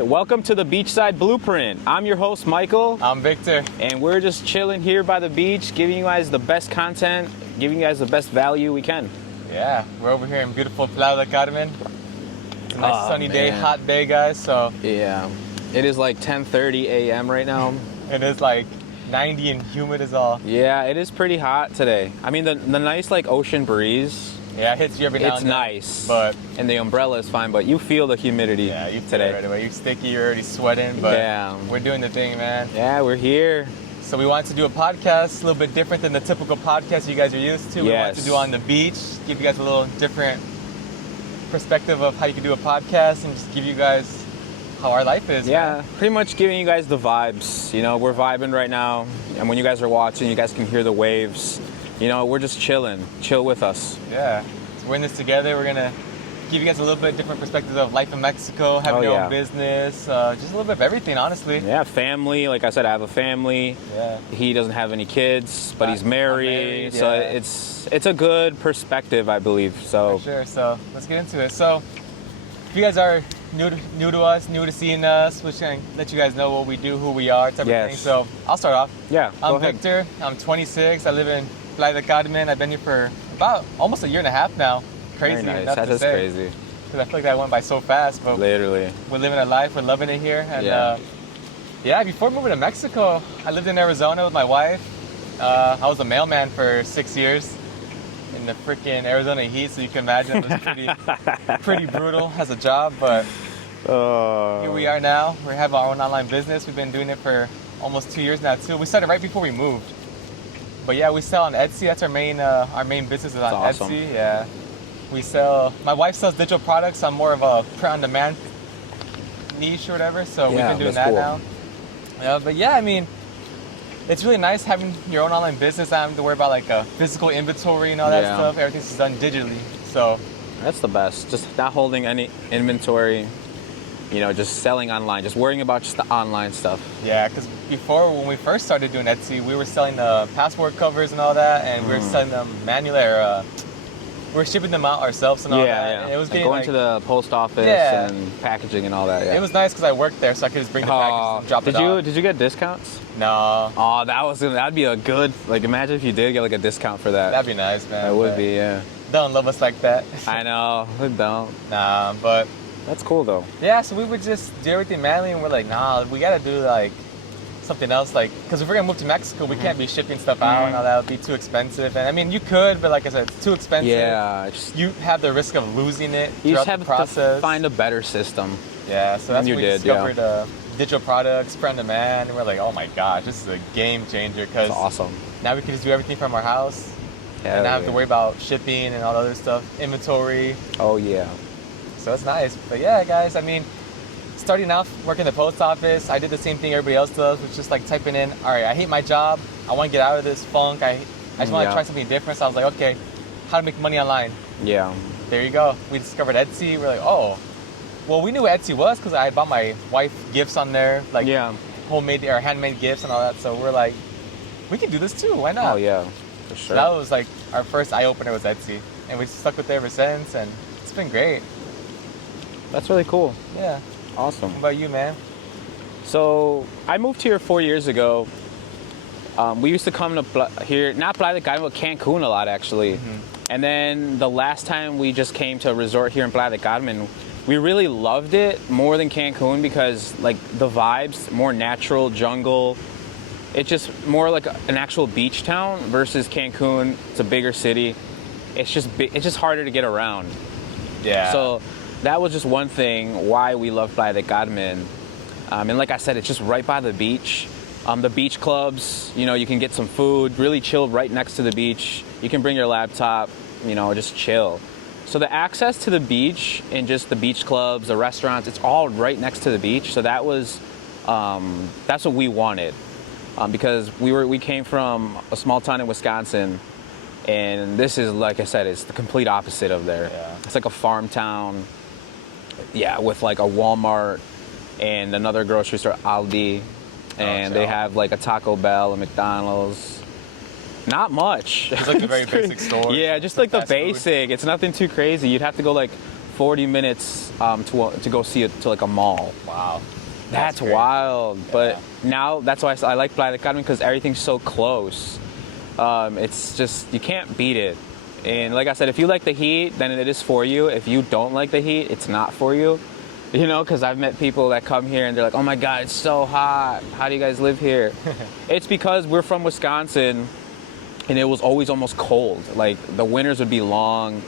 Welcome to the Beachside Blueprint. I'm your host, Michael. I'm Victor. And we're just chilling here by the beach, giving you guys the best content, giving you guys the best value we can. Yeah, we're over here in beautiful Playa del Carmen. It's a nice sunny day, hot day, guys, so. Yeah, it is like 10:30 a.m. right now. It is like 90 and humid as all. Yeah, it is pretty hot today. I mean, the nice like ocean breeze. Yeah, it hits you every now and then. It's nice, but and the umbrella is fine, but you feel the humidity. Yeah, you feel today. it right away. You're sticky, you're already sweating, but yeah, we're doing the thing, man. Yeah, we're here. So we wanted to do a podcast a little bit different than the typical podcast you guys are used to. We wanted to do on the beach, give you guys a little different perspective of how you can do a podcast and just give you guys how our life is. Yeah, man. pretty much giving you guys the vibes. You know, we're vibing right now, and when you guys are watching, you guys can hear the waves. You know, we're just chilling. Chill with us. Yeah. So we're in this together. We're going to give you guys a little bit different perspective of life in Mexico, having your own business, just a little bit of everything, honestly. Yeah, family. Like I said, I have a family. Yeah. He doesn't have any kids, but he's married. So yeah. it's a good perspective, I believe. So for sure. So let's get into it. So if you guys are new to us, new to seeing us, we're trying to let you guys know what we do, who we are, type of thing. So I'll start off. Yeah. I'm Victor. I'm 26. I live in Playa del Carmen. I've been here for about almost a year and a half now. Crazy. Very nice. That is crazy. Because I feel like that went by so fast. But literally. We're living a life. We're loving it here. And before moving to Mexico, I lived in Arizona with my wife. I was a mailman for 6 years in the freaking Arizona heat. So you can imagine it was pretty brutal as a job. But here we are now. We have our own online business. We've been doing it for almost 2 years now too. We started right before we moved. But yeah, we sell on Etsy. That's our main business is on Etsy. Yeah, we sell. My wife sells digital products. I'm more of a print-on-demand niche or whatever. So we've been doing that now. Yeah, but yeah, I mean, it's really nice having your own online business. Not having to worry about like a physical inventory and all that stuff. Everything's done digitally. So that's the best. Just not holding any inventory. You know, just selling online, just worrying about just the online stuff. Yeah, because before, when we first started doing Etsy, we were selling the passport covers and all that, and we were selling them manually, or we were shipping them out ourselves and all that. Yeah, and it was like going to the post office and packaging and all that. Yeah. It was nice because I worked there, so I could just bring the package and drop it off. Did you get discounts? No. Oh, that'd be a good, like, imagine if you did get like a discount for that. That'd be nice, man. That would be, yeah. Don't love us like that. I know, they don't. Nah, but that's cool though. Yeah, so we would just do everything manually, and we're like, nah, we gotta do like something else, like, because if we're gonna move to Mexico, we can't be shipping stuff out and all that. Would be too expensive. And I mean, you could, but like I said, it's too expensive. Yeah, you have the risk of losing it you throughout just have the process. To find a better system. Yeah, so that's when we discovered digital products, print on demand, and we're like, oh my gosh, this is a game changer. Because awesome. Now we can just do everything from our house, and not have to worry about shipping and all the other stuff, inventory. Oh yeah. So it's nice. But yeah, guys, I mean, starting off working the post office, I did the same thing everybody else does, which is just like typing in, all right, I hate my job. I want to get out of this funk. I just want to try something different. So I was like, okay, how to make money online? Yeah. There you go. We discovered Etsy. We're like, oh, well, we knew what Etsy was because I bought my wife gifts on there, like homemade or handmade gifts and all that. So we're like, we can do this too. Why not? Oh, yeah, for sure. So that was like our first eye-opener was Etsy. And we stuck with it ever since, and it's been great. That's really cool. Yeah. Awesome. What about you, man? So I moved here 4 years ago. We used to come to here, not Playa del Carmen, but Cancun a lot, actually. And then the last time we just came to a resort here in Playa del Carmen, we really loved it more than Cancun because like the vibes, more natural, jungle. It's just more like an actual beach town versus Cancun. It's a bigger city. It's just harder to get around. Yeah. So that was just one thing why we love Playa del Carmen. And like I said, it's just right by the beach. The beach clubs, you know, you can get some food, really chill right next to the beach. You can bring your laptop, you know, just chill. So the access to the beach and just the beach clubs, the restaurants, it's all right next to the beach. So that was, that's what we wanted. Because we came from a small town in Wisconsin, and this is, like I said, it's the complete opposite of there. Yeah. It's like a farm town. Yeah, with like a Walmart and another grocery store, Aldi, and they have like a Taco Bell, a McDonald's. Not much. It's like the very basic store. Yeah, just like the basic. It's nothing too crazy. You'd have to go like 40 minutes to go see it to like a mall. Wow. That's great. wild. Yeah. But now that's why I like Playa del Carmen, because everything's so close. It's just, you can't beat it. And like I said, if you like the heat, then it is for you. If you don't like the heat, it's not for you. You know, because I've met people that come here and they're like, oh my God, it's so hot. How do you guys live here? It's because we're from Wisconsin and it was always almost cold. Like the winters would be long.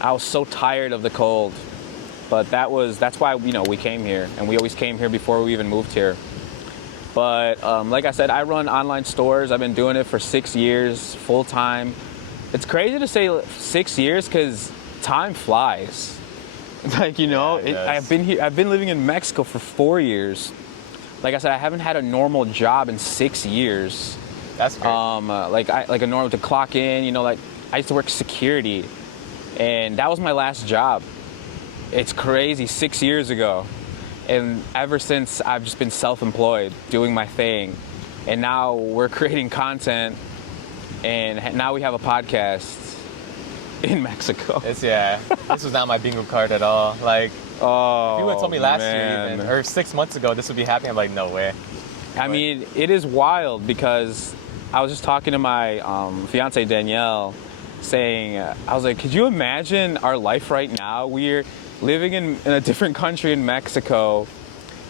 I was so tired of the cold. But that's why, you know, we came here, and we always came here before we even moved here. But like I said, I run online stores. I've been doing it for 6 years, full time. It's crazy to say 6 years because time flies. Like, you know, I've been living in Mexico for 4 years. Like I said, I haven't had a normal job in 6 years. That's great. Like a normal to clock in, you know, like I used to work security, and that was my last job. It's crazy, 6 years ago. And ever since, I've just been self-employed, doing my thing. And now we're creating content, and now we have a podcast in Mexico. This was not my bingo card at all. Like, if you would have told me last year even, or 6 months ago, this would be happening, I'm like, no way. I mean, it is wild because I was just talking to my fiance Danielle, saying, I was like, could you imagine our life right now? We're living in a different country in Mexico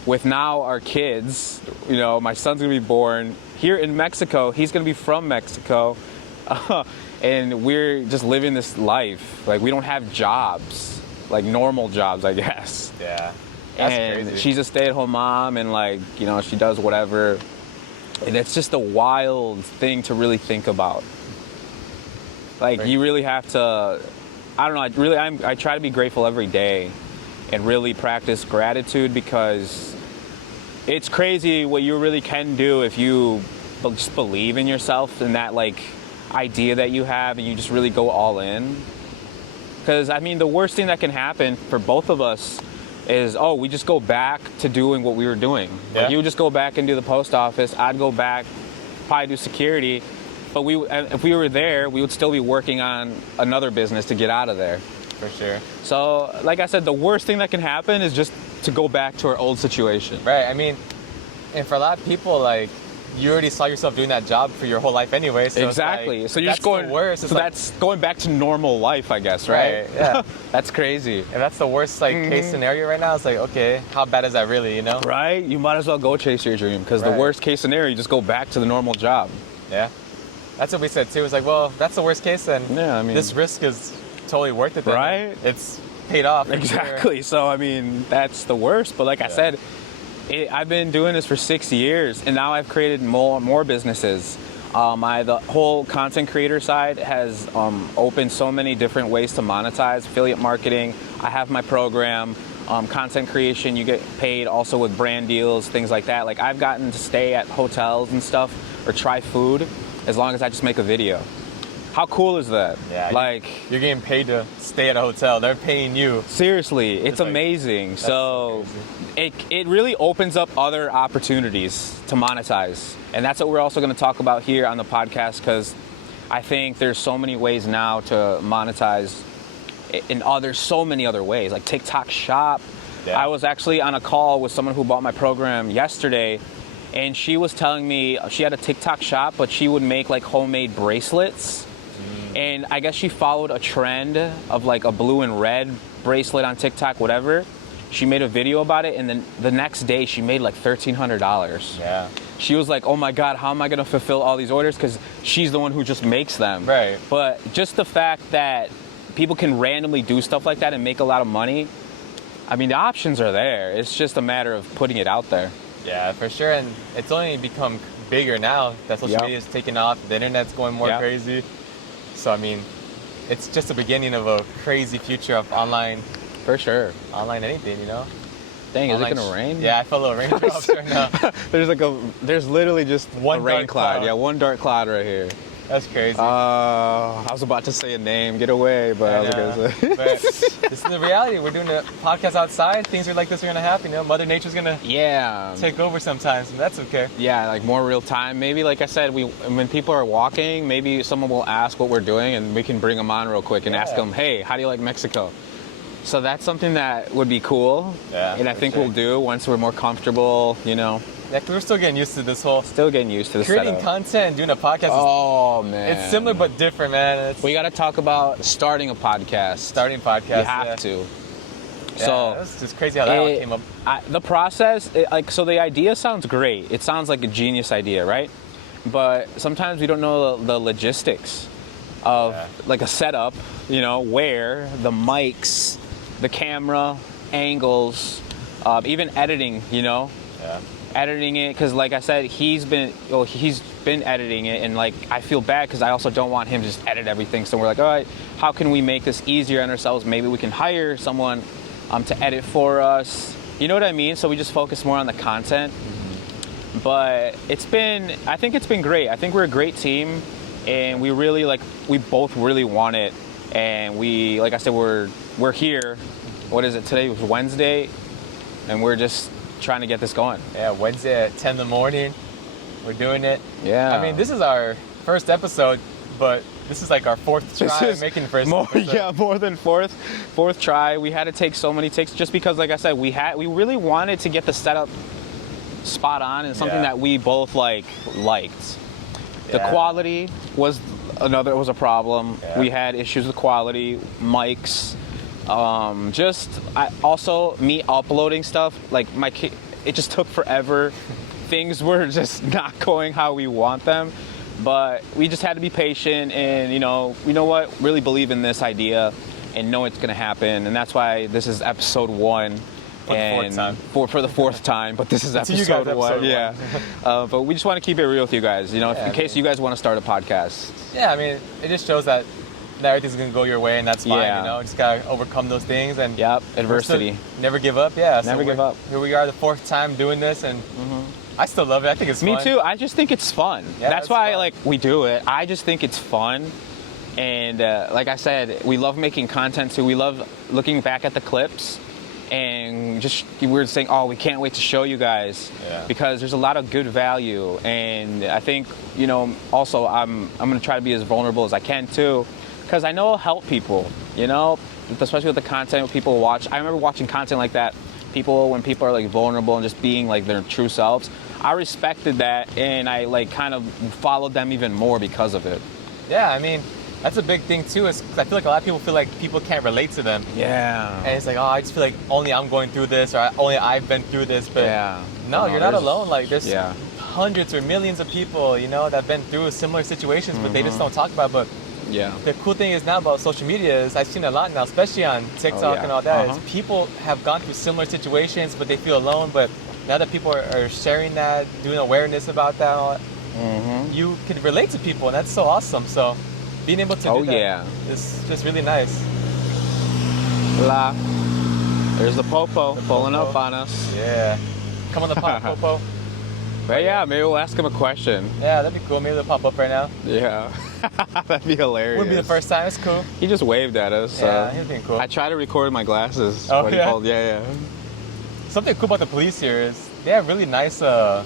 with now our kids. You know, my son's gonna be born here in Mexico. He's gonna be from Mexico. And we're just living this life. Like, we don't have jobs, like normal jobs, I guess. Yeah, that's and crazy. She's a stay-at-home mom, and like, you know, she does whatever. And it's just a wild thing to really think about. Like, you really have to, I don't know, I try to be grateful every day and really practice gratitude, because it's crazy what you really can do if you just believe in yourself and that like idea that you have, and you just really go all in. Because I mean, the worst thing that can happen for both of us is, we just go back to doing what we were doing. Yeah. Like, you would just go back and do the post office. I'd go back, probably do security. But if we were there, we would still be working on another business to get out of there. For sure. So, like I said, the worst thing that can happen is just to go back to our old situation. Right. I mean, and for a lot of people, like, you already saw yourself doing that job for your whole life anyway. So Exactly. Like, so you're just going. The worst. So that's going back to normal life, I guess, right? Yeah. That's crazy. And that's the worst case scenario right now. It's like, okay, how bad is that really? You know? Right. You might as well go chase your dream, because the Right. worst case scenario, you just go back to the normal job. Yeah. That's what we said too. It's like, well, that's the worst case, then Yeah, I mean, this risk is totally worth it. Then. Right? It's paid off. for Exactly. Sure. So I mean, that's the worst. But like I said, I've been doing this for 6 years, and now I've created more businesses. The whole content creator side has opened so many different ways to monetize affiliate marketing. I have my program, content creation. You get paid also with brand deals, things like that. Like, I've gotten to stay at hotels and stuff, or try food, as long as I just make a video. How cool is that? Yeah. Like, you're getting paid to stay at a hotel. They're paying you. seriously, it's like, amazing. that's So crazy. it really opens up other opportunities to monetize. And that's what we're also going to talk about here on the podcast, because I think there's so many ways now to monetize in so many other ways, like TikTok Shop. Yeah. I was actually on a call with someone who bought my program yesterday, and she was telling me she had a TikTok Shop, but she would make like homemade bracelets. And I guess she followed a trend of like a blue and red bracelet on TikTok, whatever. She made a video about it, and then the next day she made like $1,300. Yeah. She was like, oh my God, how am I gonna fulfill all these orders? Because she's the one who just makes them. Right. But just the fact that people can randomly do stuff like that and make a lot of money, I mean, the options are there. It's just a matter of putting it out there. Yeah, for sure. And it's only become bigger now that social media is taking off. The internet's going more crazy. So, I mean, it's just the beginning of a crazy future of online. For sure. Online anything, you know? Dang, online is it gonna rain? Yeah, I felt a little raindrops right now. There's literally just One a rain dark cloud. cloud. Yeah, one dark cloud right here. That's crazy. I was about to say a name, get away, but I was gonna say. But this is the reality. We're doing a podcast outside. Things are like this are gonna happen. You know, Mother Nature's gonna take over sometimes, and that's okay. Yeah, like more real time. Maybe, like I said, when people are walking, maybe someone will ask what we're doing, and we can bring them on real quick and ask them, hey, how do you like Mexico? So that's something that would be cool. Yeah, And I for think sure. we'll do once we're more comfortable, you know. Yeah, 'cause we're still getting used to this whole Still getting used to the creating setup. content and doing a podcast. Oh, man. It's similar but different, man. It's We got to talk about starting a podcast. starting podcast. You have yeah. to. Yeah, So it's just crazy how that all came up. the process, so the idea sounds great. It sounds like a genius idea, right? But sometimes we don't know the logistics of like a setup, you know, where the mics, the camera, angles, even editing, you know, Yeah. editing it. Because like I said, he's been editing it, and like I feel bad because I also don't want him to just edit everything. So we're like, all right, how can we make this easier on ourselves? Maybe we can hire someone to edit for us. You know what I mean? So we just focus more on the content. But I think it's been great. I think we're a great team, and we both really want it. And we, like I said, we're here. What is it? Today was Wednesday, and we're just trying to get this going. Yeah, Wednesday at 10 in the morning. We're doing it. Yeah. I mean, this is our first episode, but this is like our fourth try making the first episode. Yeah, more than fourth try. We had to take so many takes just because, like I said, we really wanted to get the setup spot on and something that we both liked. The Yeah. quality was a problem. Yeah. We had issues with quality, mics. Also me uploading stuff, like it just took forever. Things were just not going how we want them, but we just had to be patient and you know what, really believe in this idea and know it's gonna happen, and that's why this is episode 1. For the fourth time. For the fourth time, but this is To you guys, episode 1. episode one. Yeah. But we just want to keep it real with you guys, you know, in case you guys want to start a podcast. Yeah, I mean, it just shows that everything's gonna go your way, and that's fine. Yeah. You know, just gotta overcome those things and Yep, we're adversity. still- never give up. Yeah, Never give up. Here we are, the fourth time doing this, and I still love it. I think it's Me fun. too. I just think it's fun. Yeah, that's it's why fun. like we do it. I just think it's fun, and like I said, we love making content too. We love looking back at the clips, and just we were saying, oh, we can't wait to show you guys because there's a lot of good value, and I think also I'm gonna try to be as vulnerable as I can too, because I know it'll help people. You know, especially with the content when people watch. I remember watching content like that. When people are like vulnerable and just being like their true selves, I respected that, and I like kind of followed them even more because of it. Yeah, I mean, that's a big thing too. Is 'cause I feel like a lot of people feel like people can't relate to them. Yeah. And it's like, oh, I just feel like only I'm going through this, or only I've been through this. But no, you're not alone. Like there's hundreds or millions of people, that have been through similar situations, but they just don't talk about it. But the cool thing is now about social media is I've seen a lot now, especially on TikTok and all that, is people have gone through similar situations, but they feel alone. But now that people are sharing that, doing awareness about that, all that, you can relate to people, and that's so awesome. So being able to do that is just really nice. La. There's the Popo pulling up on us. Yeah. Come on the pop, Popo. But yeah, maybe we'll ask him a question. Yeah, that'd be cool. Maybe they'll pop up right now. Yeah. That'd be hilarious. Wouldn't be the first time. It's cool. He just waved at us. Yeah, he's being cool. I tried to record my glasses. Oh, What he yeah? called. Yeah. Something cool about the police here is they have really nice, not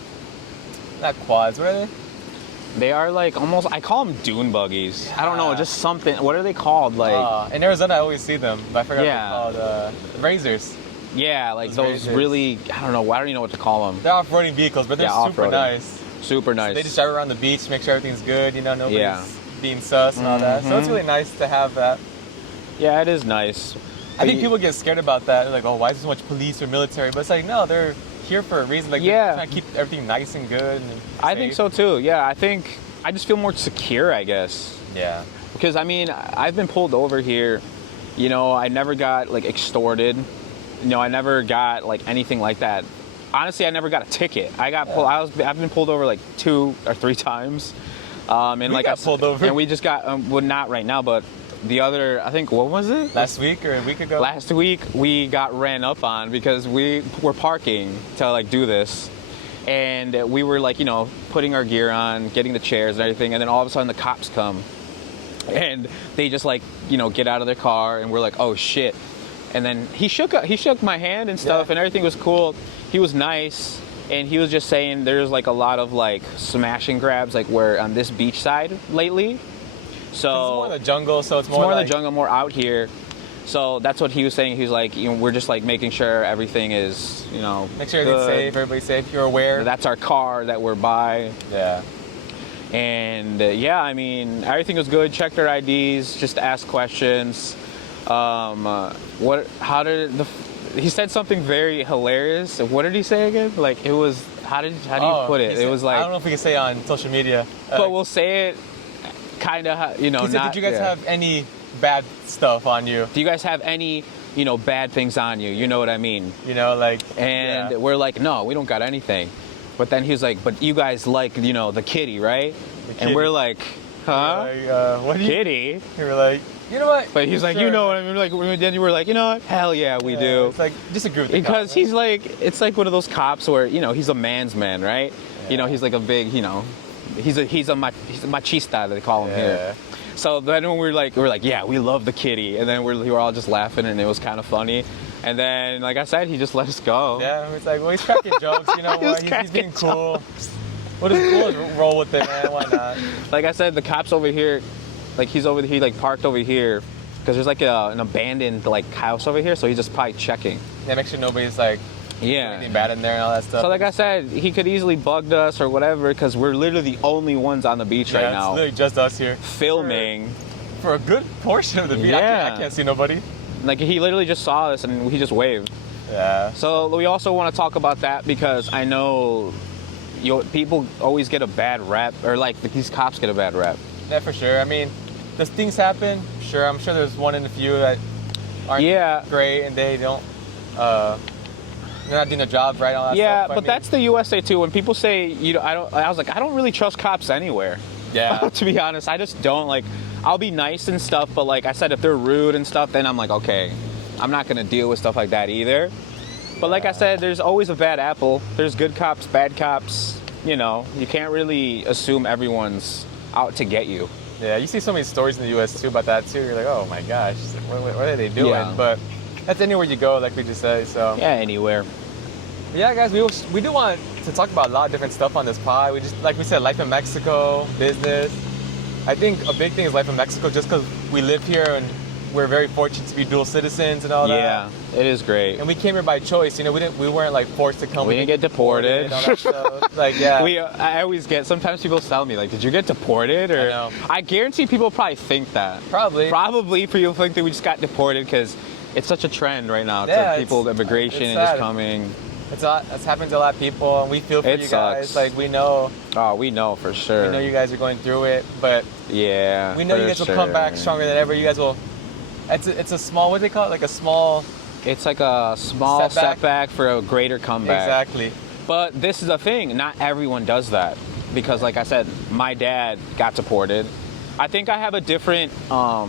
quads, what are they? They are like almost, I call them dune buggies. I don't know, just something. What are they called? Like, in Arizona, I always see them, but I forgot what they're called. Razors. yeah, like those razors. really, I don't know even know what to call them. They're off-roading vehicles, but they're super off-roading. nice. Super nice. So they just drive around the beach, make sure everything's good, nobody's being sus and all that. So it's really nice to have that. Yeah, it is nice. I think people get scared about that. They're like, oh, why is there so much police or military? But it's like, no, they're here for a reason. Like, they're trying to keep everything nice and good. And I think so too. Yeah, I just feel more secure, I guess. Yeah. Because I mean, I've been pulled over here. I never got like extorted. I never got like anything like that. Honestly, I never got a ticket. I got pulled. I've been pulled over like 2 or 3 times. And we like got pulled over. And we just got well, not right now, but the other, I think, what was it? Last week or a week ago? Last week we got ran up on because we were parking to like do this, and we were like putting our gear on, getting the chairs and everything, and then all of a sudden the cops come, and they just like get out of their car, and we're like, oh shit. And then he shook my hand and stuff, and everything was cool. He was nice, and he was just saying there's like a lot of like smash and grabs like where on this beach side lately. So it's more in the jungle, so it's more like in the jungle, more out here. So that's what he was saying. He was like, we're just like making sure everything is, make sure everything's safe, everybody's safe, you're aware. That's our car that we're by. Yeah. And yeah, I mean, everything was good. Check their IDs, just ask questions. He said something very hilarious. What did he say again? Like, it was, how do you put it? It was like, I don't know if we can say on social media. But we'll say it kind of, He said, did you guys have any bad stuff on you? Do you guys have any, bad things on you? You know what I mean? And we're like, no, we don't got anything. But then he was like, but you guys like, the kitty, right? The kitty. And we're like, huh? Like, what do you... Kitty? We were like, you know what? But he's like, sure. you know what I mean? Like, then you were like, you know what? Hell yeah, we do. It's like, disagree with the because cop, he's like, it's like one of those cops where, he's a man's man, right? Yeah. He's like a big, he's a machista, they call him here. So then when we're like, yeah, we love the kitty. And then we were all just laughing, and it was kind of funny. And then, like I said, he just let us go. Yeah, it's like, well, he's cracking jokes, he's being cool. We'll just roll with it, man. Why not? Like I said, the cops over here, like he like parked over here because there's like an abandoned like house over here, so he's just probably checking. Yeah, make sure nobody's like doing anything bad in there and all that stuff. So like I said, he could easily bugged us or whatever because we're literally the only ones on the beach right now. It's literally just us here filming for a good portion of the beach. I can't see nobody. Like he literally just saw us and he just waved. Yeah. So we also want to talk about that because I know people always get a bad rep, or like these cops get a bad rep. Yeah, for sure. I mean, does things happen? Sure. I'm sure there's one in a few that aren't great and they don't, they're not doing their job right, all that stuff. Yeah, but that's the USA too. When people say, I was like, I don't really trust cops anywhere. Yeah. To be honest, I just don't. Like, I'll be nice and stuff, but like I said, if they're rude and stuff, then I'm like, okay, I'm not going to deal with stuff like that either. But like I said, there's always a bad apple. There's good cops, bad cops. You can't really assume everyone's out to get you. Yeah, you see so many stories in the U.S. too about that too. You're like, oh my gosh, what are they doing? Yeah. But that's anywhere you go, like we just said. So yeah, anywhere. But yeah, guys, we do want to talk about a lot of different stuff on this pod. We just, like we said, life in Mexico, business. I think a big thing is life in Mexico, just because we live here and we're very fortunate to be dual citizens and all that. Yeah, it is great. And we came here by choice. We weren't like forced to come. We didn't get deported. And all that stuff. Like, yeah. I always get. Sometimes people tell me like, "Did you get deported?" Or I know. I guarantee people probably think that. Probably people think that we just got deported because it's such a trend right now. Yeah, people, immigration and just coming. It's happened to a lot of people, and we feel for you guys. Sucks. Like we know. Oh, we know for sure. We know you guys are going through it, but yeah, we know you guys will come back stronger than ever. You guys will. It's a small, what do they call it? Like a small... It's like a small setback for a greater comeback. Exactly. But this is the thing. Not everyone does that. Because like I said, my dad got deported. I think I have a different, I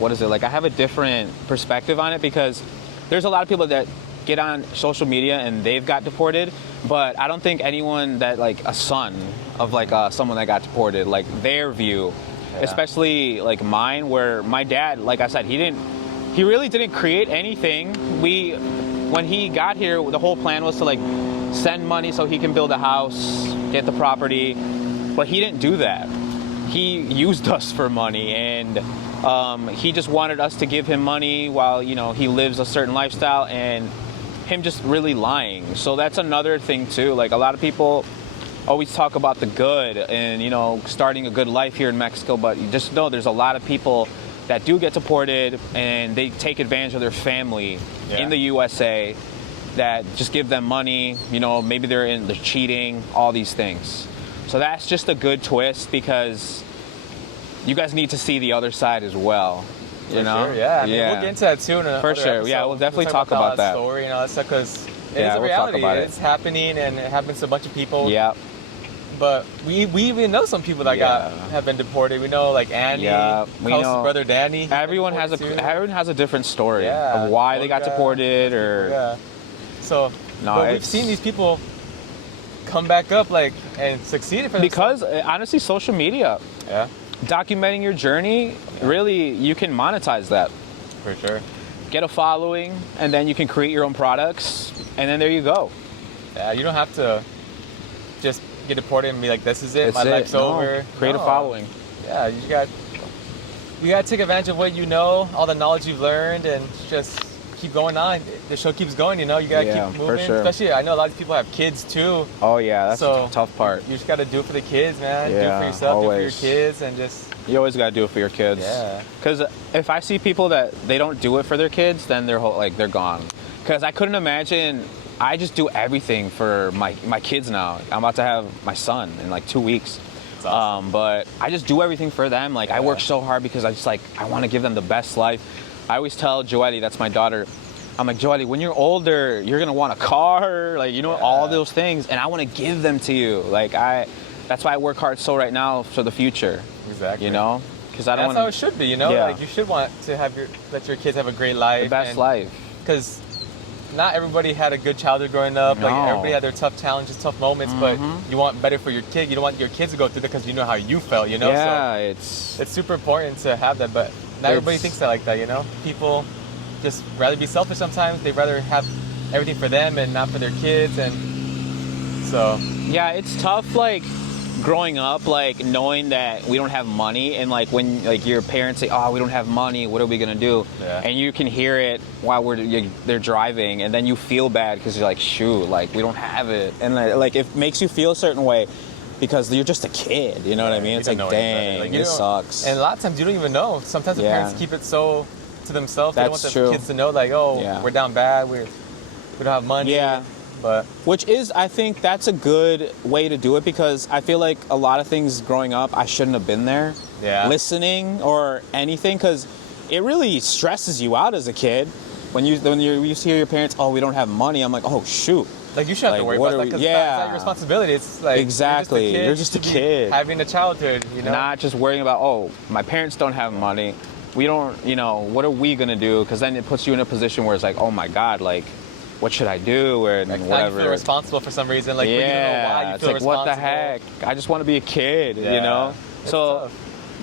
have a different perspective on it because there's a lot of people that get on social media and they've got deported. But I don't think anyone that like a son of like someone that got deported, like their view... Yeah. Especially like mine, where my dad, like I said, he really didn't create anything. When he got here, the whole plan was to like send money so he can build a house, get the property, but he didn't do that. He used us for money, and he just wanted us to give him money while he lives a certain lifestyle, and him just really lying. So that's another thing too. Like a lot of people always talk about the good and starting a good life here in Mexico, but you just know there's a lot of people that do get deported and they take advantage of their family in the USA that just give them money, maybe they're cheating, all these things. So that's just a good twist because you guys need to see the other side as well. Sure, yeah. I mean, we'll get into that too in For sure, episode. Yeah, we'll definitely talk about that story and all that stuff because it is a reality. It's happening and it happens to a bunch of people. Yeah. But we even know some people that have been deported. We know like Andy, Coast's brother Danny. Everyone has a different story of why they got deported or. So we've seen these people come back up and succeed because honestly, social media, documenting your journey, really you can monetize that. For sure. Get a following, and then you can create your own products, and then there you go. Yeah, you don't have to just get deported and be like, this is it, my life's over. Create a following. Yeah, you got you gotta take advantage of what you know, all the knowledge you've learned, and just keep going on. The show keeps going, you know. You gotta keep moving. For sure. Especially, I know a lot of people have kids too. Oh yeah, that's so the tough part. You just gotta do it for the kids, man. Yeah, do it for yourself, always. do it for your kids, and just. You always gotta do it for your kids. Yeah. Because if I see people that they don't do it for their kids, then they're gone. Because I couldn't imagine. I just do everything for my kids now. I'm about to have my son in like 2 weeks. That's awesome. But I just do everything for them. Like I work so hard because I want to give them the best life. I always tell Joelle, that's my daughter, I'm like, Joelle, when you're older, you're gonna want a car, like all those things, and I want to give them to you. That's why I work hard so right now for the future. Exactly. Because I don't want. That's how it should be. Yeah. Like you should want to let your kids have a great life, the best life. Because not everybody had a good childhood growing up. No. Like everybody had their tough challenges, tough moments, but you want better for your kid. You don't want your kids to go through that because you know how you felt. Yeah, so it's super important to have that, but not everybody thinks that like that. People just rather be selfish sometimes. They'd rather have everything for them and not for their kids, and so yeah, it's tough. Like growing up, like knowing that we don't have money, and like when like your parents say, "Oh, we don't have money. What are we gonna do?" Yeah. And you can hear it while they're driving, and then you feel bad because you're like, "Shoot, like we don't have it," and like it makes you feel a certain way because you're just a kid. You know what I mean? It's like, dang, it sucks. And a lot of times you don't even know. Sometimes the parents keep it so to themselves. They don't want the kids to know, like, we're down bad. We don't have money. Yeah. But which is, I think that's a good way to do it because I feel like a lot of things growing up, I shouldn't have been there listening or anything because it really stresses you out as a kid when you hear your parents, "Oh, we don't have money." I'm like, "Oh, shoot." Like you shouldn't have to worry about that because it's not your responsibility. It's like exactly, you're just a kid having a childhood, not just worrying about, "Oh, my parents don't have money. We don't, what are we gonna do?" Because then it puts you in a position where it's like, "Oh my God, like." What should I do and like, whatever. You feel responsible for some reason, like you don't know why you it's feel like responsible. what the heck? I just want to be a kid, It's So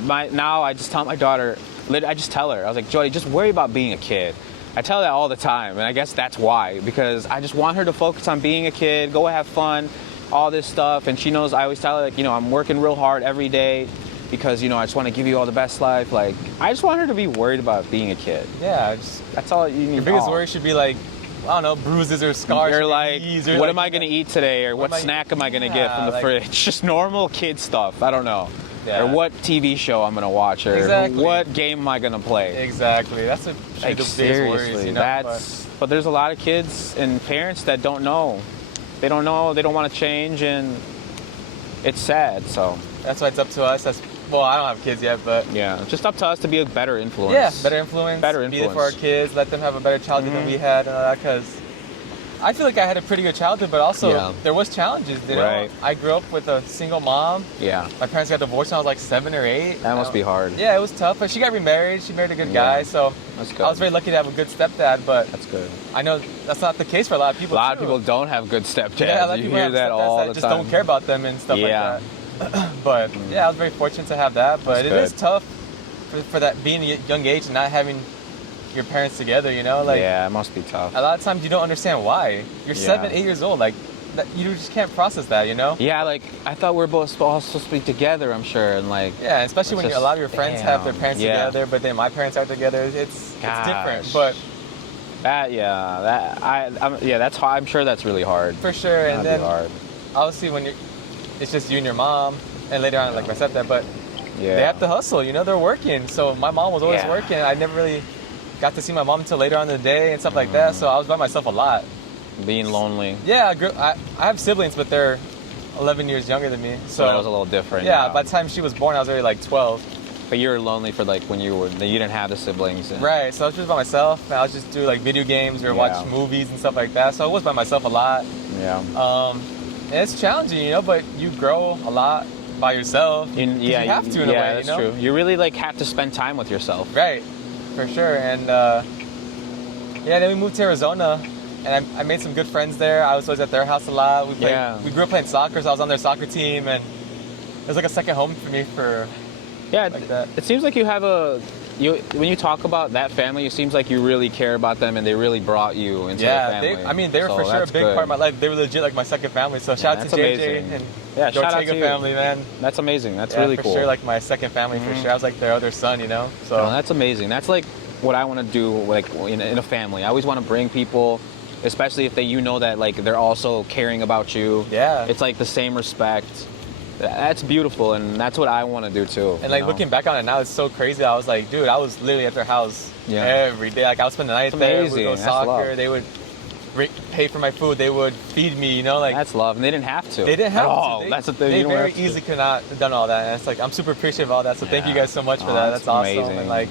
tough. now I just tell my daughter, I just tell her, I was like, Jody, just worry about being a kid. I tell her that all the time, and I guess that's why, because I just want her to focus on being a kid, go have fun, all this stuff, and she knows I always tell her like, I'm working real hard every day. Because I just want to give you all the best life. Like I just want her to be worried about being a kid. Yeah, that's all you need. Your biggest worry should be like, I don't know, bruises or scars. You're like, what am I going to eat today? Or what snack am I going to get from the fridge? Just normal kid stuff. I don't know. Yeah. Or what TV show I'm going to watch. Or what game am I going to play. Exactly. That's the biggest worries, But there's a lot of kids and parents that don't know. They don't know. They don't want to change. And it's sad. So that's why it's up to us. Well, I don't have kids yet, but yeah, just up to us to be a better influence. Yeah, better influence. Be there for our kids. Let them have a better childhood than we had, and all that. Because I feel like I had a pretty good childhood, but also there was challenges. Right. I grew up with a single mom. Yeah. My parents got divorced when I was like 7 or 8. That must be hard. Yeah, it was tough. But she got remarried. She married a good guy, so that's good. I was very lucky to have a good stepdad. But that's good. I know that's not the case for a lot of people. A lot of people don't have good stepdads. Yeah, a lot of people hear that all the time. Just don't care about them and stuff like that. But yeah, I was very fortunate to have that. But it is tough for that being a young age and not having your parents together. Like yeah, it must be tough. A lot of times you don't understand why. You're 7, 8 years old. Like you just can't process that. Yeah, like I thought we were both all supposed to be together. I'm sure, and like yeah, especially when a lot of your friends have their parents together, but then my parents are together. It's different. But that's hard. I'm sure that's really hard. For sure, and then obviously when it's just you and your mom, and later on, like my stepdad, but they have to hustle, they're working. So my mom was always working. I never really got to see my mom until later on in the day and stuff like that. So I was by myself a lot. Being lonely. Yeah, I have siblings, but they're 11 years younger than me. So that was a little different. Yeah, by the time she was born, I was already like 12. But you were lonely for like when you didn't have the siblings. Right, so I was just by myself. And I was just do like video games or watch movies and stuff like that. So I was by myself a lot. Yeah. And it's challenging, but you grow a lot by yourself. You have to in a way, that's true. You really like have to spend time with yourself. Right, for sure. And then we moved to Arizona, and I made some good friends there. I was always at their house a lot. We grew up playing soccer, so I was on their soccer team, and it was like a second home for me for like that. It seems like you have a when you talk about that family, it seems like you really care about them and they really brought you into the family. They were So for sure a that's big good. part of my life. They were legit like my second family. So shout out to that's JJ amazing. and Yeah, shout out Ortega to you. family, man. That's amazing. That's Yeah, really for cool. sure, like my second family for sure. I was like their other son, you know. So No, that's amazing. That's like what I want to do, like in a family. I always want to bring people, especially if you know that like they're also caring about you. Yeah. It's like the same respect. That's beautiful, and that's what I want to do too. And like looking back on it now, it's so crazy. I was like, dude, I was literally at their house every day. Like I would spend the night there. We'd go That's soccer. love. They would pay for my food. They would feed me. You know, like That's love, and they didn't have to. they didn't have to. to. That's the thing. They You don't very have to. easily could not have done all that. And it's like I'm super appreciative of all that. So thank you guys so much for that. That's That's awesome. amazing. And like,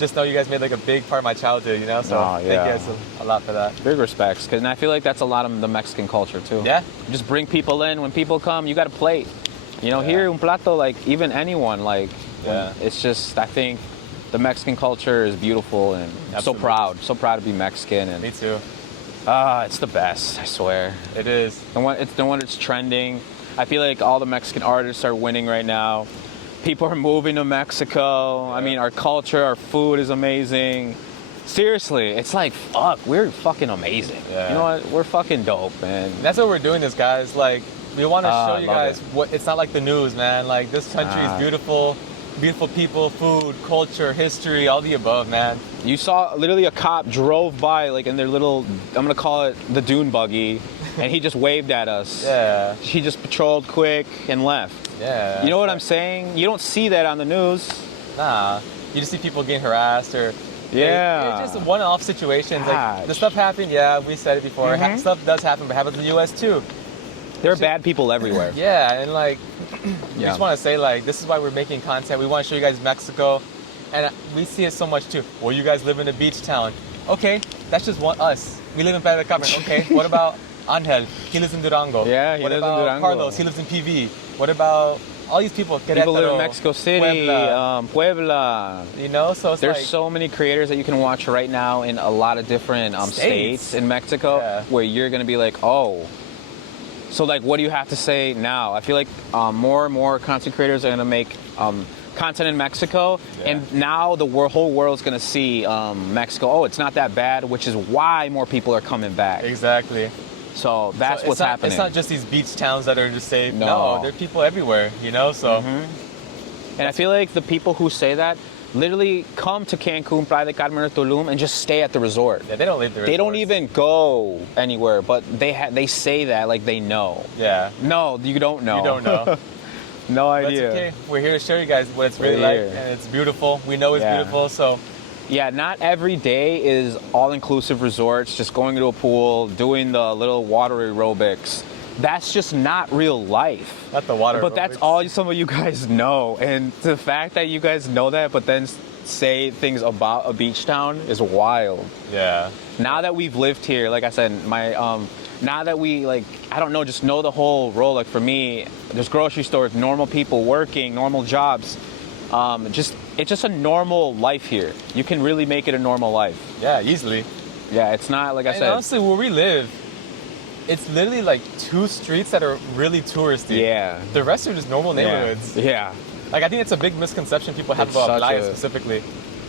just know you guys made like a big part of my childhood. You know, so thank you guys a lot for that. Big respects, and I feel like that's a lot of the Mexican culture too. Yeah. You just bring people in. When people come, you got a plate. You know, here un plato, like even anyone, like it's just. I think the Mexican culture is beautiful, and I'm so proud to be Mexican. And Me too. it's the best, I swear. It is. And when it's trending, I feel like all the Mexican artists are winning right now. People are moving to Mexico. Yeah. I mean, our culture, our food is amazing. Seriously, it's like, fuck, we're fucking amazing. Yeah. You know what? We're fucking dope, man. That's what we're doing, this guys. Like, we want to show you love guys it. what it's not like the news, man. Like, this country is beautiful, beautiful people, food, culture, history, all the above, man. You saw literally a cop drove by, like in their little, I'm gonna call it the dune buggy, and he just waved at us. Yeah, He just patrolled quick and left. yeah. You know what I'm saying? You don't see that on the news. Nah, you just see people getting harassed or. Yeah. It's just one-off situations. Like, Gosh. the stuff happened, yeah, we said it before. Stuff does happen, but it happens in the U.S. too. There are bad people everywhere. Yeah, and like, we just want to say, like, this is why we're making content. We want to show you guys Mexico, and we see it so much too. Well, you guys live in a beach town. Okay, that's just us. We live in Playa del Carmen. Okay, what about Angel? He lives in Durango. Yeah, he what lives in about Durango. Carlos? He lives in PV. What about all these people? People live in Querétaro, Mexico City, Puebla. Puebla. You know, so it's There's like, so many creators that you can watch right now in a lot of different states in Mexico where you're going to be like, oh. So, like, what do you have to say now? I feel like more and more content creators are going to make content in Mexico. And now the whole world's going to see Mexico. Oh, it's not that bad, which is why more people are coming back. Exactly. So that's what's happening. It's not just these beach towns that are just safe. No. No, there are people everywhere, you know? So, And I feel like the people who say that literally come to Cancun, Playa del Carmen, or Tulum and just stay at the resort. yeah, they don't leave the They don't resorts. even go anywhere, but they say that like they know. Yeah. No, you don't know. You don't know. No But it's idea. okay. We're here to show you guys what it's really We're like, here. and it's beautiful. We know it's Yeah. beautiful, so Yeah, not every day is all-inclusive resorts, just going to a pool, doing the little water aerobics. That's just not real life. not the water. But that's aerobics. all some of you guys know. And the fact that you guys know that, but then say things about a beach town is wild. Yeah. Now that we've lived here, like I said, now that we I don't know, just know the whole role. Like for me, there's grocery stores, normal people working, normal jobs. It's just a normal life here. You can really make it a normal life. Yeah, easily. Yeah, it's not like I And said. honestly, where we live, it's literally like 2 streets that are really touristy. Yeah. The rest are just normal neighborhoods. Yeah. Like, I think it's a big misconception people have It's about such Playa a- specifically.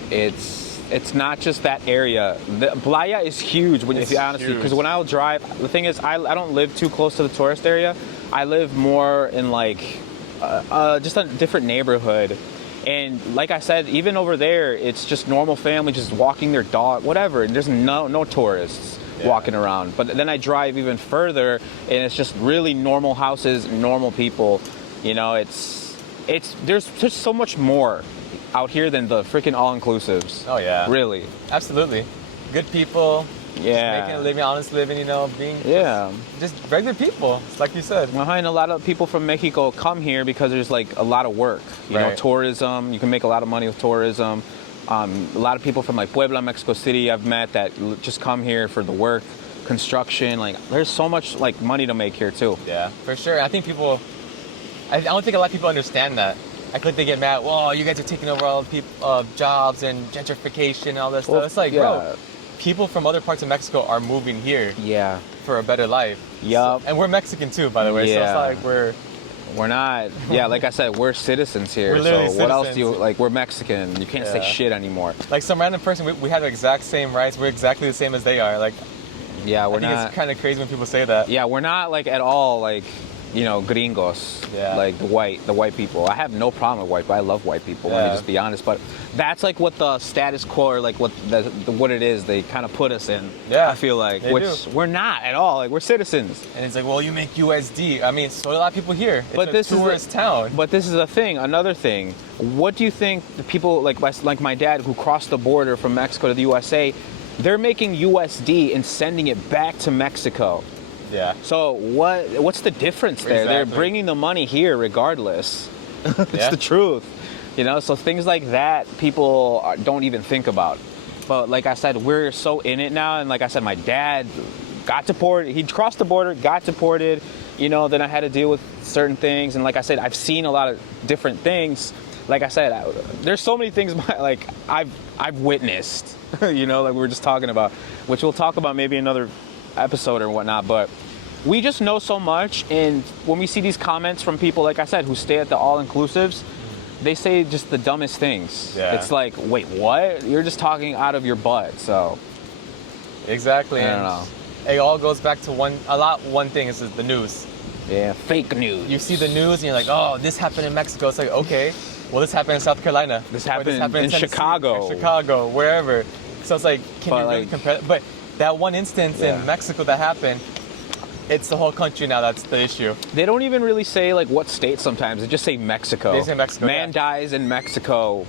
It's not just that area. The Playa is huge. If It's you honestly, huge. because when I'll drive, the thing is, I don't live too close to the tourist area. I live more in just a different neighborhood. And like I said, even over there, it's just normal family just walking their dog, whatever. And there's no tourists walking around. But then I drive even further, and it's just really normal houses, normal people. You know, there's just so much more out here than the freaking all-inclusives. Oh, yeah. Really. Absolutely. Good people. Yeah. Just making a living, honest living, you know, being Yeah. just regular people, like you said. And a lot of people from Mexico come here because there's a lot of work. You know, Right. tourism. You can make a lot of money with tourism. A lot of people from Puebla, Mexico City, I've met that just come here for the work, construction. There's so much money to make here too. Yeah, for sure. I think I don't think a lot of people understand that. I think they get mad. Whoa, you guys are taking over all the jobs and gentrification and all this stuff. It's like, bro, people from other parts of Mexico are moving here Yeah. for a better life. Yup. And we're Mexican too, by the way. So Yeah. it's not like We're not. Yeah, like I said, we're citizens here. We're literally so what else do citizens. you like? We're Mexican. You can't say Yeah. shit anymore. Like some random person, we have the exact same rights. We're exactly the same as they are. Like, Yeah, we're I think not. it's kind of crazy when people say that. Yeah, we're not like at all like, gringos. Yeah. Like the white people. I have no problem with white people. I love white people. Let me Yeah. just be honest. But that's like what the status quo, or like what it is. They kind of put us in. Yeah, I feel like, they which do. we're not at all. Like we're citizens. And it's like, well, you make USD. I mean, so do a lot of people here. It's But a this is tourist town. But this is a thing. Another thing. What do you think the people like my dad who crossed the border from Mexico to the USA? They're making USD and sending it back to Mexico. Yeah. So what's the difference there? They're Exactly. bringing the money here regardless. It's Yeah. the truth. So things like that people don't even think about. But like I said, we're so in it now. And like I said, my dad got deported. He crossed the border, got deported. Then I had to deal with certain things. And like I said, I've seen a lot of different things. Like I said, there's so many things like I've witnessed, like we were just talking about, which we'll talk about maybe another episode or whatnot. But we just know so much. And when we see these comments from people, like I said, who stay at the all-inclusives, they say just the dumbest things. Yeah. It's like, wait, what? You're just talking out of your butt. So Exactly. I don't and know. It all goes back to one thing is the news. Yeah, fake news. You see the news and you're like, oh, this happened in Mexico. It's like, okay, well, this happened in South Carolina. This Or happened in Tennessee, Chicago. or Chicago, wherever. So it's like, can But you really like- compare? But that one instance Yeah. in Mexico that happened, it's the whole country now that's the issue. They don't even really say like what state sometimes. They just say Mexico. They say Mexico, Man yeah. dies in Mexico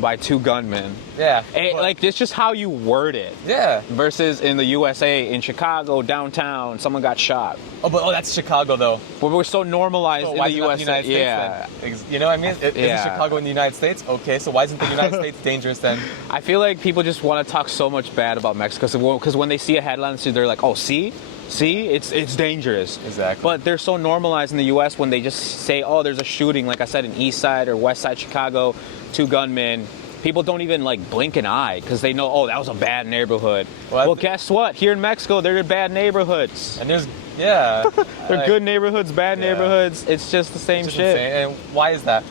by 2 gunmen. Yeah. but- Like, it's just how you word it. yeah. Versus in the USA, in Chicago, downtown, someone got shot. Oh, that's Chicago though. But we're so normalized So in why the is it not USA. the United States Yeah. then? You know what I mean? Isn't Yeah. Chicago in the United States? Okay, so why isn't the United States dangerous then? I feel like people just want to talk so much bad about Mexico. Because when they see a headline, they're like, oh, see, it's dangerous. Exactly. But they're so normalized in the U.S. when they just say, oh, there's a shooting, like I said, in East Side or West Side Chicago, 2 gunmen. People don't even like blink an eye because they know, oh, that was a bad neighborhood. Well, Guess what? Here in Mexico, they're bad neighborhoods. And there's, yeah. They're like, good neighborhoods, bad Yeah. neighborhoods. It's just the same it's just shit. insane. And why is that?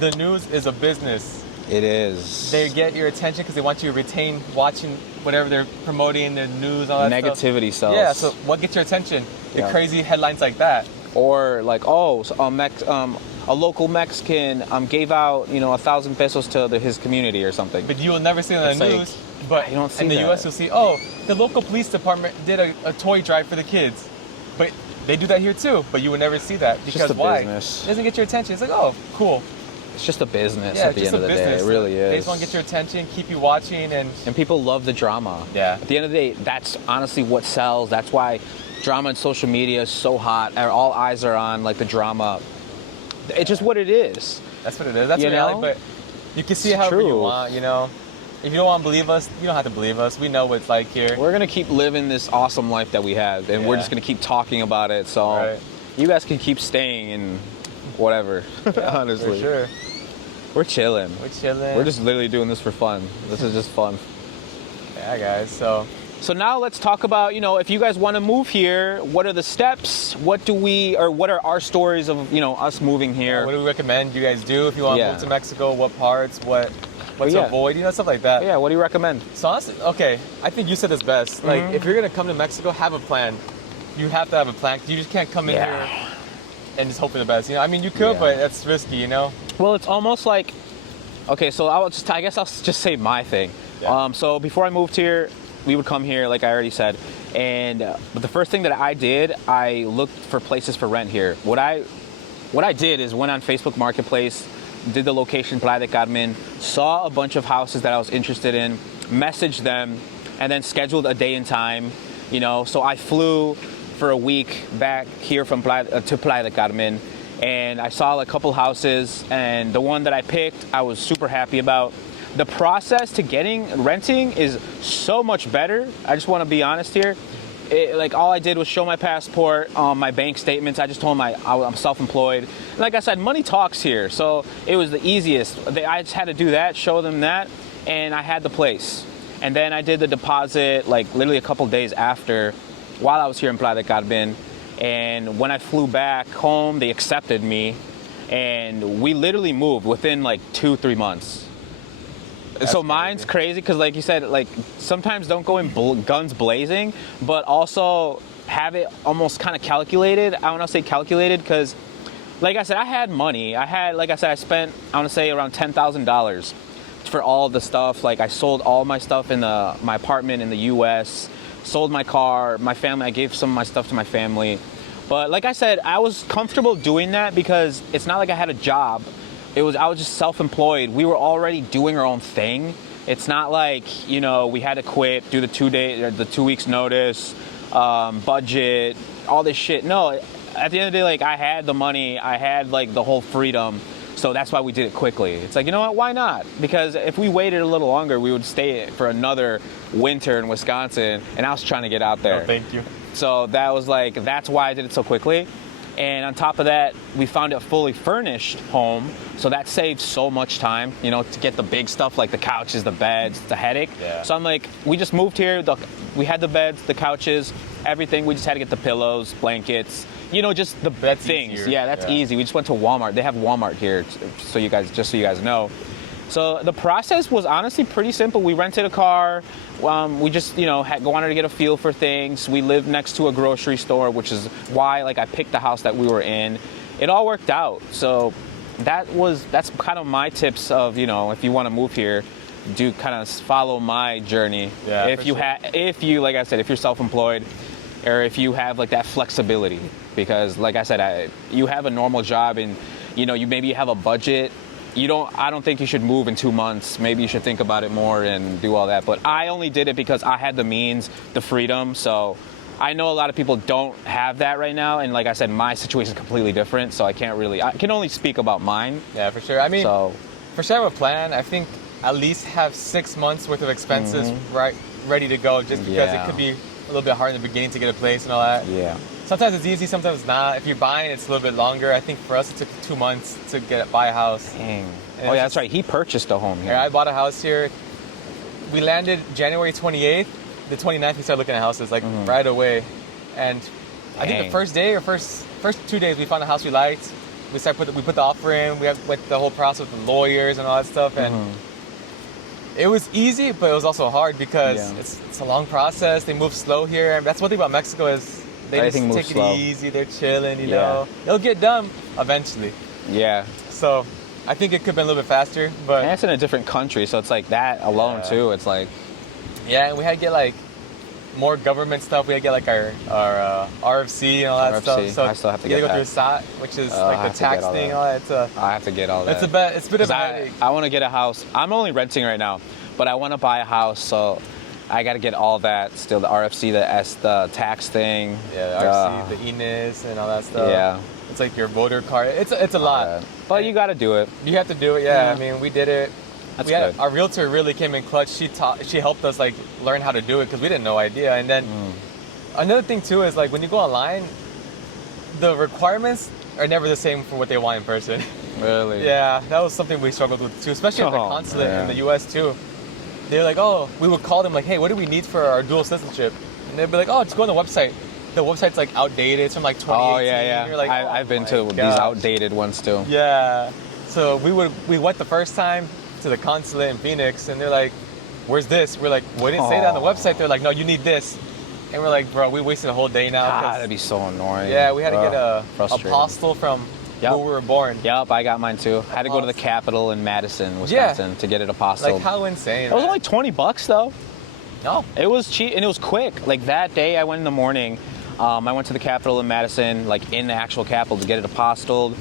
The news is a business. It is. They get your attention because they want you to retain watching whatever they're promoting, their news, all that stuff. Negativity sells. Yeah, so what gets your attention? The Yeah. crazy headlines like that. Or like, oh, a local Mexican gave out 1,000 pesos to his community or something. But you will never see it on It's the like, news. But you don't see in the that. US, you'll see, oh, the local police department did a toy drive for the kids. But they do that here too. But you will never see that. It's Because just a why? business. It doesn't get your attention. It's like, oh, cool. It's just a business Yeah, at it's the just end a of the day. business. It really is. They just want to get your attention, keep you watching, and And people love the drama. Yeah. At the end of the day, that's honestly what sells. That's why drama and social media is so hot. All eyes are on like the drama. It's just what it is. that's what it is. That's You the reality. know? But you can see it It's however you true. want, If you don't want to believe us, you don't have to believe us. We know what it's like here. We're gonna keep living this awesome life that we have, and we're Yeah. just gonna keep talking about it. So Right. you guys can keep staying and whatever. Honestly, For sure. we're chilling. We're chilling. We're just literally doing this for fun. This is just fun. Yeah, guys. So So now let's talk about, if you guys want to move here, what are the steps? What are our stories of, us moving here? what do we recommend you guys do if you want to Yeah. move to Mexico? What parts? What to yeah. avoid? Stuff like that. Yeah, what do you recommend? So honestly, okay, I think you said this best. Like, Mm-hmm. if you're gonna come to Mexico, have a plan. You have to have a plan. You just can't come in Yeah. here and just hope for the best. I mean, you could, Yeah. but that's risky. Well, it's almost like, okay, so I guess I'll just say my thing. Yeah. So before I moved here, we would come here, like I already said, and but the first thing that I did, I looked for places for rent here. What I did is went on Facebook Marketplace, did the location Playa de Carmen, saw a bunch of houses that I was interested in, messaged them, and then scheduled a day and time. So I flew for a week back here from to Playa de Carmen, and I saw a couple houses, and the one that I picked, I was super happy about. The process to renting is so much better. I just want to be honest here. All I did was show my passport, my bank statements. I just told them I'm self-employed. Like I said, money talks here, so it was the easiest. I just had to do that, show them that, and I had the place. And then I did the deposit literally a couple days after, while I was here in Playa de Carmen. And when I flew back home, they accepted me, and we literally moved within like 2-3 months. So mine's crazy because, like you said, like sometimes don't go in guns blazing, but also have it almost kind of calculated. I want to say calculated because, like I said, I had money. I spent, I want to say around $10,000 for all of the stuff. Like I sold all my stuff in my apartment in the U.S., sold my car, my family. I gave some of my stuff to my family. But like I said, I was comfortable doing that because it's not like I had a job. I was just self-employed. We were already doing our own thing. It's not like, you know, we had to quit, do the 2 weeks notice, budget, all this shit. No, at the end of the day, like I had the money, I had like the whole freedom. So that's why we did it quickly. It's like, you know what, why not? Because if we waited a little longer, we would stay for another winter in Wisconsin, and I was trying to get out there. Oh, thank you. So that's why I did it so quickly. And on top of that, we found a fully furnished home, so that saved so much time, you know, to get the big stuff like the couches, the beds, the headache. Yeah. So I'm like, we just moved here, we had the beds, the couches, everything. We just had to get the pillows, blankets, you know, just the things. Easier. Yeah, that's easy. We just went to Walmart. They have Walmart here, so you guys know. So the process was honestly pretty simple. We rented a car. We just, you know, wanted to get a feel for things. We lived next to a grocery store, which is why, like, I picked the house that we were in. It all worked out. So that's kind of my tips of, you know, if you want to move here, do kind of follow my journey. Yeah, if you, like I said, if you're self-employed, or if you have like that flexibility, because like I said, you have a normal job and, you know, you have a budget. I don't think you should move in 2 months. Maybe you should think about it more and do all that. But I only did it because I had the means, the freedom. So I know a lot of people don't have that right now. And like I said, my situation is completely different. So I can only speak about mine. Yeah, for sure. I mean, for sure I have a plan. I think at least have 6 months worth of expenses ready to go, just because it could be a little bit hard in the beginning to get a place and all that. Yeah. Sometimes it's easy, sometimes it's not. If you're buying, it's a little bit longer. I think for us, it took 2 months to buy a house. Dang. Oh, yeah, that's right. He purchased a home here. Yeah, I bought a house here. We landed January 28th. The 29th, we started looking at houses, like, right away. And I think the first day or first 2 days, we found a house we liked. We put the offer in. We went the whole process with the lawyers and all that stuff. And it was easy, but it was also hard because it's a long process. They move slow here. And that's one thing about Mexico is they Everything just take moves slow. it easy. They're chilling, you know. It'll get done eventually. Yeah. So I think it could have been a little bit faster. But And it's in a different country, so it's like that alone, too. It's like... Yeah, and we had to get, like, more government stuff. We had to get, like, our RFC and all that stuff. So I still have to get go that. through SAT, which is like the tax thing and all that. I have to get all that. It's a bit of a headache. I want to get a house. I'm only renting right now, but I want to buy a house, so I got to get all that still. The RFC, the tax thing. Yeah, the RFC, the ENIS and all that stuff. Yeah. It's like your voter card. It's a lot. But you got to do it. You have to do it, yeah. I mean, we did it. That's good. Our realtor really came in clutch. She helped us, like, learn how to do it because we didn't know idea. And then another thing, too, is, like, when you go online, the requirements are never the same for what they want in person. Really? Yeah, that was something we struggled with, too, especially at the consulate in the U.S., too. They're like, we would call them, like, hey, what do we need for our dual citizenship? And they'd be like, just go on the website. The website's, like, outdated. It's from, like, 2018. Oh, yeah. You're like, I've been to these outdated ones, too. Yeah. So we went the first time to the consulate in Phoenix, and they're like, where's this? We're like, we didn't say that on the website. They're like, no, you need this. And we're like, bro, we wasted a whole day now. That'd be so annoying. Yeah, we had to get a postal from where we were born. Yep, I got mine too. I had to go to the Capitol in Madison, Wisconsin to get it apostilled. Like, how insane. It was only $20 though. No. It was cheap and it was quick. Like that day I went in the morning, I went to the Capitol in Madison, like in the actual Capitol to get it apostilled.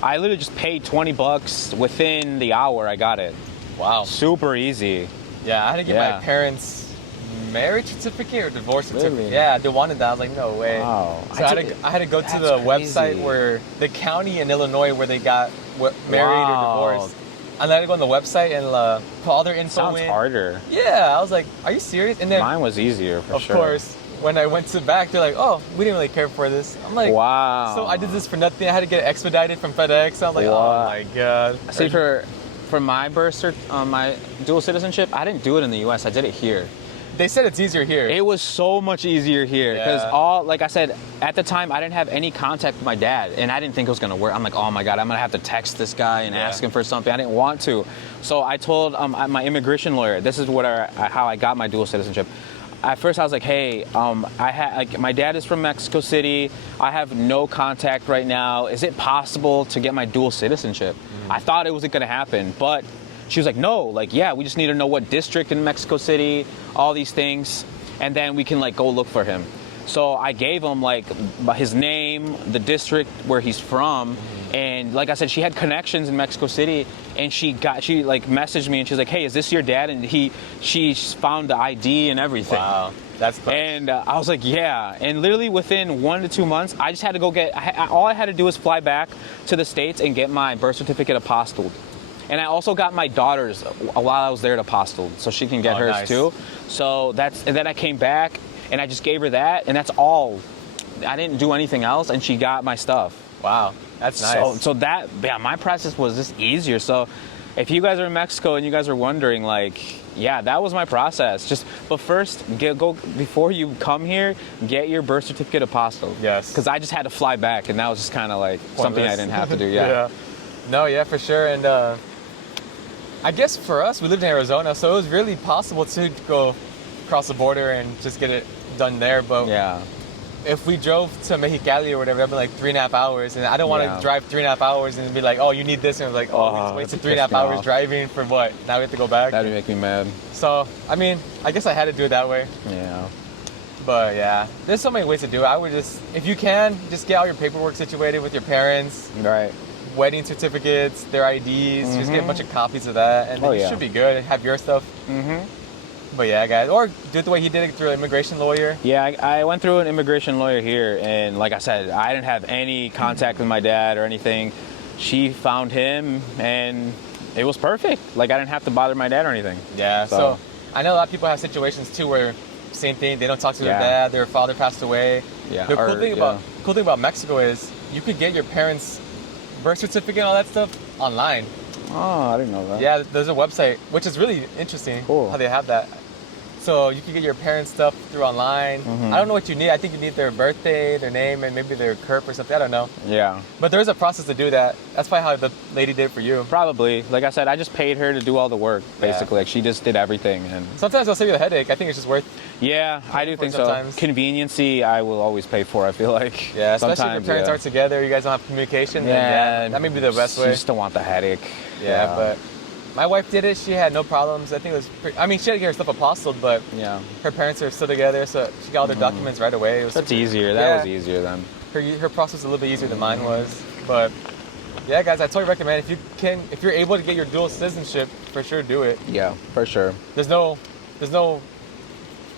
I literally just paid $20 within the hour I got it. Wow. Super easy. Yeah, I had to get my parents' marriage certificate or divorce certificate. Really? Yeah, they wanted that. I was like, no way. Wow. So I had to go to the website where the county in Illinois where they got married or divorced. And I had to go on the website and put all their info Sounds in. harder. Yeah, I was like, are you serious? And then mine was easier for sure. Of course, when I went to back, they're like, we didn't really care for this. I'm like, wow. So I did this for nothing. I had to get it expedited from FedEx. I was like, oh my God. See, for my my dual citizenship, I didn't do it in the U.S. I did it here. They said it's easier here. It was so much easier here because like I said, at the time I didn't have any contact with my dad, and I didn't think it was gonna work. I'm like, oh my god, I'm gonna have to text this guy and ask him for something. I didn't want to, so I told my immigration lawyer, this is how I got my dual citizenship. At first I was like, hey, my dad is from Mexico City. I have no contact right now. Is it possible to get my dual citizenship? I thought it wasn't gonna happen, but she was like, no, like, yeah, we just need to know what district in Mexico City, all these things, and then we can like go look for him. So I gave him like his name, the district where he's from, and like I said, she had connections in Mexico City, and she like messaged me and she's like, hey, is this your dad? And she found the ID and everything. Wow, that's close. And I was like, yeah. And literally within 1 to 2 months, I just had to go all I had to do was fly back to the States and get my birth certificate apostilled. And I also got my daughter's while I was there at apostilled, so she can get hers nice. too. So and then I came back and I just gave her that, and that's all. I didn't do anything else, and she got my stuff. Wow, that's nice. So that, yeah, my process was just easier. So if you guys are in Mexico and you guys are wondering, like, yeah, that was my process. But first, before you come here, get your birth certificate apostilled. Yes. Because I just had to fly back, and that was just kind of like something I didn't have to do. Yeah. No, yeah, for sure. And I guess for us, we lived in Arizona, so it was really possible to go across the border and just get it done there. But yeah, if we drove to Mexicali or whatever, that'd be like 3.5 hours, and I don't want to drive 3.5 hours and be like, oh, you need this, and I was like, oh, we wasted 3.5 hours driving for what? Now we have to go back. That'd make me mad. So I mean, I guess I had to do it that way. Yeah. But yeah, there's so many ways to do it. I would just, if you can, just get all your paperwork situated with your parents. Right. Wedding certificates, their IDs, just get a bunch of copies of that, and then you should be good. Have your stuff. But yeah, guys, or do it the way he did it through an immigration lawyer. Yeah, I went through an immigration lawyer here, and like I said, I didn't have any contact with my dad or anything. She found him, and it was perfect. Like, I didn't have to bother my dad or anything. Yeah, so I know a lot of people have situations too where same thing, they don't talk to their dad, their father passed away. Yeah. The cool thing about Mexico is you could get your parents' birth certificate and all that stuff online. Oh, I didn't know that. Yeah, there's a website, which is really interesting how they have that. So you can get your parents' stuff through online. I don't know what you need. I think you need their birthday, their name, and maybe their CURP or something. I don't know. Yeah. But there is a process to do that. That's probably how the lady did it for you. Probably. Like I said, I just paid her to do all the work, basically. Like, she just did everything. And sometimes I'll save you the headache. I think it's just worth. Yeah, I do think so. Conveniency, I will always pay for, I feel like. Yeah, especially if your parents aren't together, you guys don't have communication. Then, that may be the best way. You just don't want the headache. Yeah, but my wife did it. She had no problems. I think it was I mean, she had to get her stuff apostilled, but her parents are still together, so she got all their documents right away. That's easier. That was easier then. Her process was a little bit easier than mine was. But yeah, guys, I totally recommend if you're able to get your dual citizenship, for sure do it. Yeah, for sure. There's no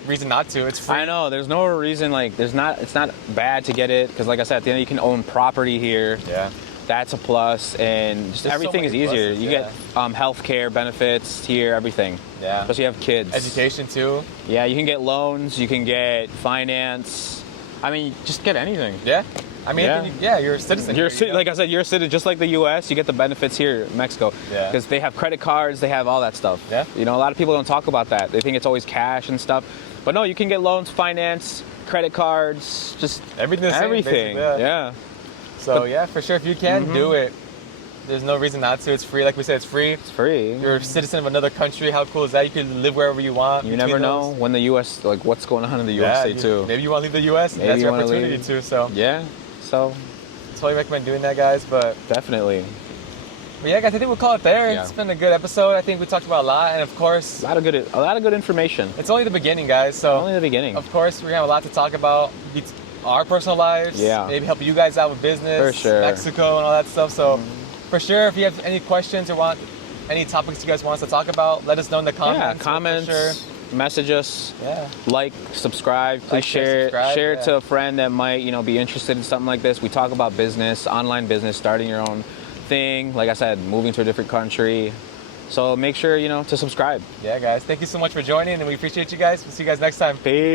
reason not to. It's free. I know. There's no reason. Like, it's not bad to get it, because like I said, at the end you can own property here. Yeah. That's a plus, and just everything is easier. You get healthcare benefits here, everything. Yeah. Plus you have kids. Education too. Yeah, you can get loans, you can get finance. I mean, just get anything. Yeah. I mean, you're a citizen. Like I said, you're a citizen. Just like the U.S., you get the benefits here in Mexico. Yeah. Because they have credit cards, they have all that stuff. Yeah. You know, a lot of people don't talk about that. They think it's always cash and stuff. But no, you can get loans, finance, credit cards, just everything. Yeah. So yeah, for sure, if you can do it, there's no reason not to. It's free, like we said, it's free. It's free. You're a citizen of another country. How cool is that? You can live wherever you want. You never know when the U.S. like what's going on in the USA too. Maybe you want to leave the U.S. That's your opportunity too. So yeah, so totally recommend doing that, guys. But definitely. But yeah, guys, I think we'll call it there. Yeah. It's been a good episode. I think we talked about a lot, and of course, a lot of good information. It's only the beginning, guys. So only the beginning. Of course, we're gonna have a lot to talk about. Our personal lives, maybe help you guys out with business, for sure. Mexico and all that stuff. So for sure, if you have any questions or want any topics you guys want us to talk about, let us know in the comments. Yeah, comments, message us, yeah, like, subscribe, please share it to a friend that might, be interested in something like this. We talk about business, online business, starting your own thing. Like I said, moving to a different country. So make sure, to subscribe. Yeah, guys. Thank you so much for joining, and we appreciate you guys. We'll see you guys next time. Peace.